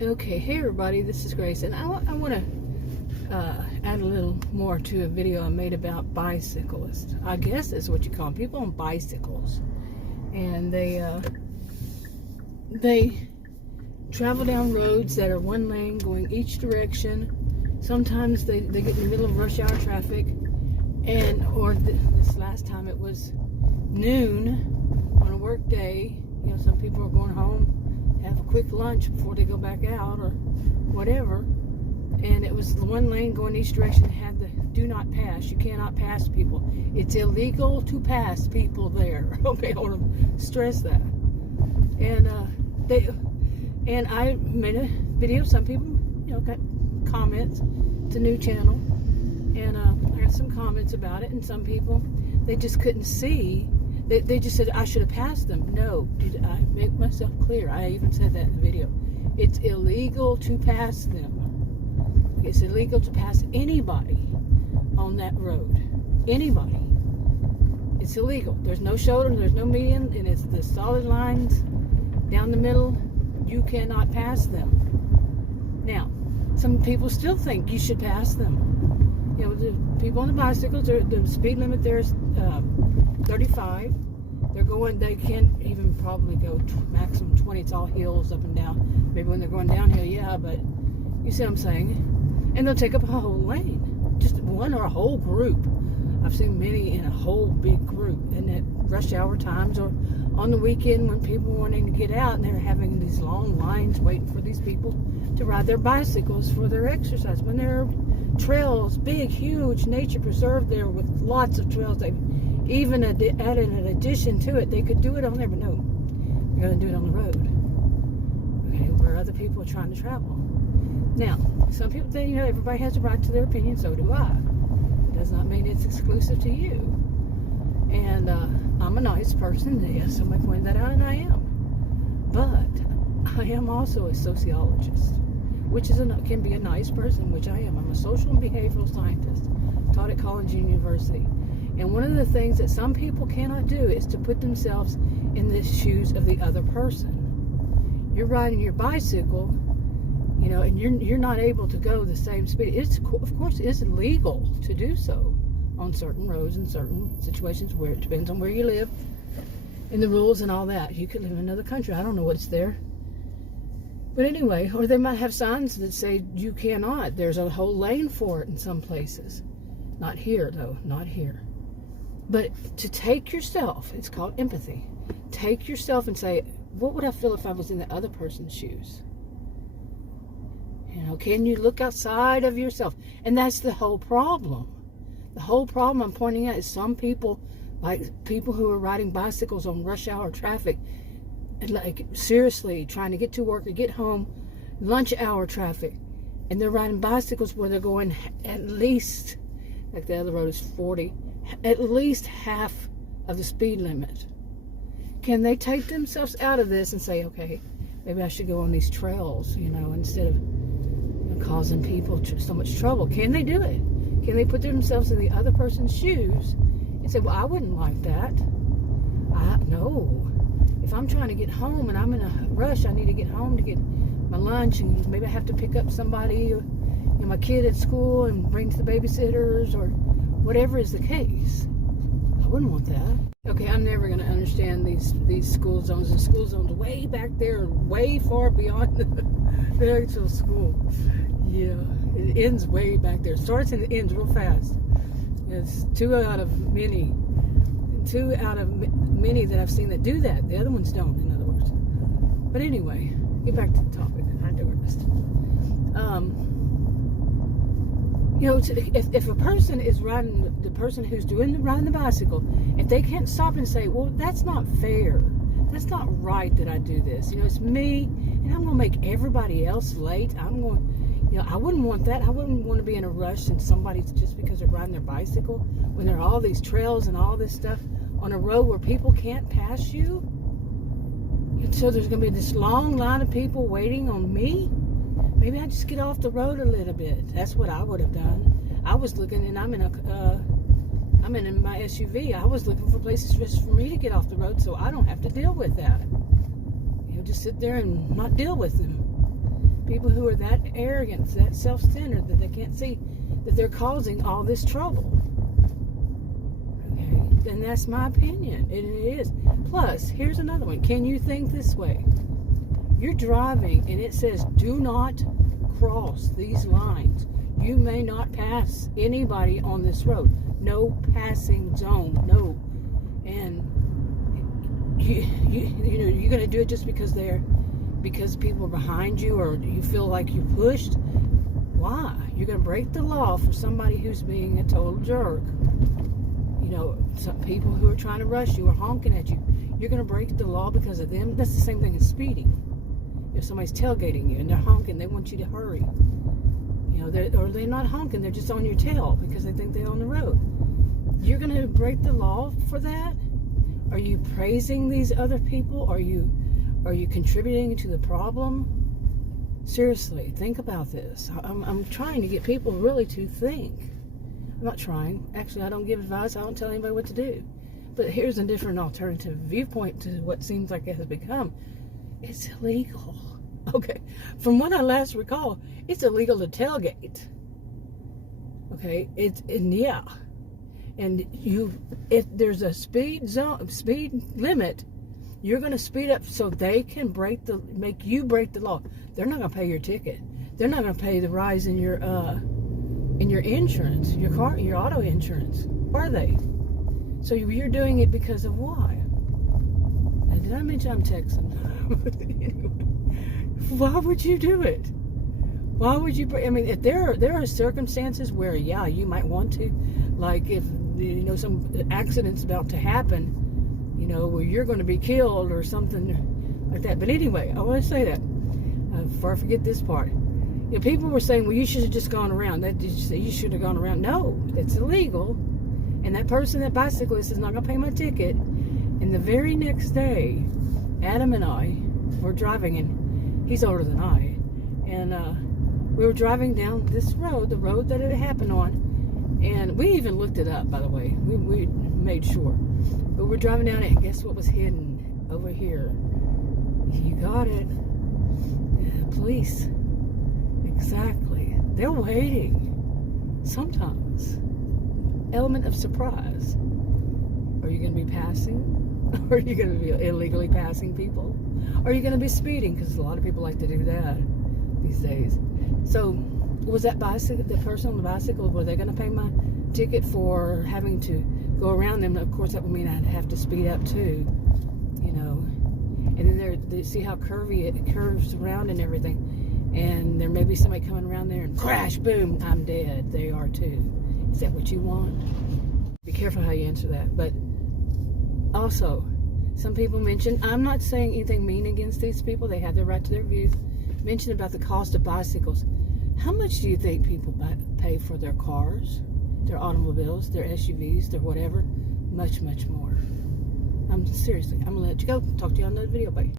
Okay, hey everybody, this is Grace, and I want to add a little more to a video I made about bicyclists. I guess that's what you call them, people on bicycles. And they travel down roads that are one lane going each direction. Sometimes they get in the middle of rush hour traffic, or this last time it was noon on a work day. You know, some people are going home, have a quick lunch before they go back out or whatever, and it was the one lane going each direction. Had the do not pass. You cannot pass people. It's illegal to pass people there. Okay, I want to stress that. And I made a video. Some people, you know, got comments. It's a new channel, and I got some comments about it. And some people, they just couldn't see. They just said I should have passed them. No, did I make myself clear? I even said that in the video. It's illegal to pass them. It's illegal to pass anybody on that road. Anybody. It's illegal. There's no shoulder, there's no median, and it's the solid lines down the middle. You cannot pass them. Now, some people still think you should pass them. You know, the people on the bicycles, the speed limit there is 35. They can't even probably go maximum 20. It's all hills up and down. Maybe when they're going downhill, yeah, but you see what I'm saying? And they'll take up a whole lane. Just one or a whole group. I've seen many in a whole big group. And at rush hour times or on the weekend when people wanting to get out and they're having these long lines waiting for these people to ride their bicycles for their exercise. When there are trails, big, huge nature preserve there with lots of trails. They've even added an addition to it. They could do it on there, but no, they're going to do it on the road. Okay, where other people are trying to travel. Now, some people think, you know, everybody has a right to their opinion, so do I. It does not mean it's exclusive to you. And I'm a nice person, yes, somebody pointed that out, and I am. But I am also a sociologist, which can be a nice person, which I am. I'm a social and behavioral scientist, taught at college and university. And one of the things that some people cannot do is to put themselves in the shoes of the other person. You're riding your bicycle, you know, and you're not able to go the same speed. Of course, it's illegal to do so on certain roads and certain situations where it depends on where you live and the rules and all that. You could live in another country. I don't know what's there. But anyway, or they might have signs that say you cannot. There's a whole lane for it in some places. Not here, though. Not here. But to take yourself, it's called empathy. Take yourself and say, what would I feel if I was in the other person's shoes? You know, can you look outside of yourself? And that's the whole problem. The whole problem I'm pointing out is some people, like people who are riding bicycles on rush hour traffic, like seriously trying to get to work or get home, lunch hour traffic, and they're riding bicycles where they're going at least, like the other road is 40, at least half of the speed limit. Can they take themselves out of this and say, okay, maybe I should go on these trails, you know, instead of causing people so much trouble? Can they do it? Can they put themselves in the other person's shoes and say, well, I wouldn't like that. No. If I'm trying to get home and I'm in a rush, I need to get home to get my lunch, and maybe I have to pick up somebody, or, you know, my kid at school and bring to the babysitters or whatever is the case. I wouldn't want that. Okay, I'm never going to understand these school zones. The school zones way back there, way far beyond the actual school. Yeah, it ends way back there. It starts and it ends real fast. It's two out of many that I've seen that do that. The other ones don't, in other words. But anyway, get back to the topic. I digressed. You know, if a person is riding, the person who's riding the bicycle, if they can't stop and say, well, that's not fair. That's not right that I do this. You know, it's me, and I'm going to make everybody else late. You know, I wouldn't want that. I wouldn't want to be in a rush and somebody's just because they're riding their bicycle when there are all these trails and all this stuff on a road where people can't pass you. And so there's going to be this long line of people waiting on me. Maybe I just get off the road a little bit. That's what I would have done. I was looking, and I'm in my SUV. I was looking for places just for me to get off the road so I don't have to deal with that. You know, just sit there and not deal with them. People who are that arrogant, that self-centered, that they can't see that they're causing all this trouble. Okay, then that's my opinion. It is. Plus, here's another one. Can you think this way? You're driving and it says, do not cross these lines. You may not pass anybody on this road. No passing zone. No. And you're going to do it just because people are behind you, or you feel like you pushed. Why? You're going to break the law for somebody who's being a total jerk. Some people who are trying to rush you or honking at you, you're going to break the law because of them. That's the same thing as speeding. If somebody's tailgating you and they're honking, they want you to hurry. They're not honking, they're just on your tail because they think they're on the road. You're going to break the law for that? Are you praising these other people? Are you contributing to the problem? Seriously, think about this. I'm trying to get people really to think. I'm not trying. Actually, I don't give advice. I don't tell anybody what to do. But here's a different alternative viewpoint to what seems like it has become. It's illegal. Okay, from what I last recall, it's illegal to tailgate. Okay, and if there's a speed limit, you're going to speed up so they can make you break the law. They're not going to pay your ticket. They're not going to pay the rise in your insurance, your auto insurance, are they? So you're doing it because of why? Now, did I mention I'm Texan? Why would you do it? Why would you? If there are circumstances where, yeah, you might want to, like if some accident's about to happen, where you're going to be killed or something like that. But anyway, I want to say that before I forget this part. People were saying, well, you should have just gone around. You should have gone around. No, that's illegal. And that bicyclist is not going to pay my ticket. And the very next day, Adam and I were driving, and he's older than I. And we were driving down this road, the road that it happened on. And we even looked it up, by the way. We made sure. But we're driving down it, and guess what was hidden over here? You got it. Police. Exactly. They're waiting. Sometimes. Element of surprise. Are you going to be passing? Are you going to be illegally passing people? Are you going to be speeding? Because a lot of people like to do that these days. So, was that the person on the bicycle, were they going to pay my ticket for having to go around them? Of course, that would mean I'd have to speed up too. And then they see how curvy it curves around and everything. And there may be somebody coming around there and crash, boom, I'm dead. They are too. Is that what you want? Be careful how you answer that. But also, some people mention, I'm not saying anything mean against these people. They have their right to their views. Mention about the cost of bicycles. How much do you think people pay for their cars, their automobiles, their SUVs, their whatever? Much, much more. Seriously, I'm going to let you go. Talk to you on another video. Bye.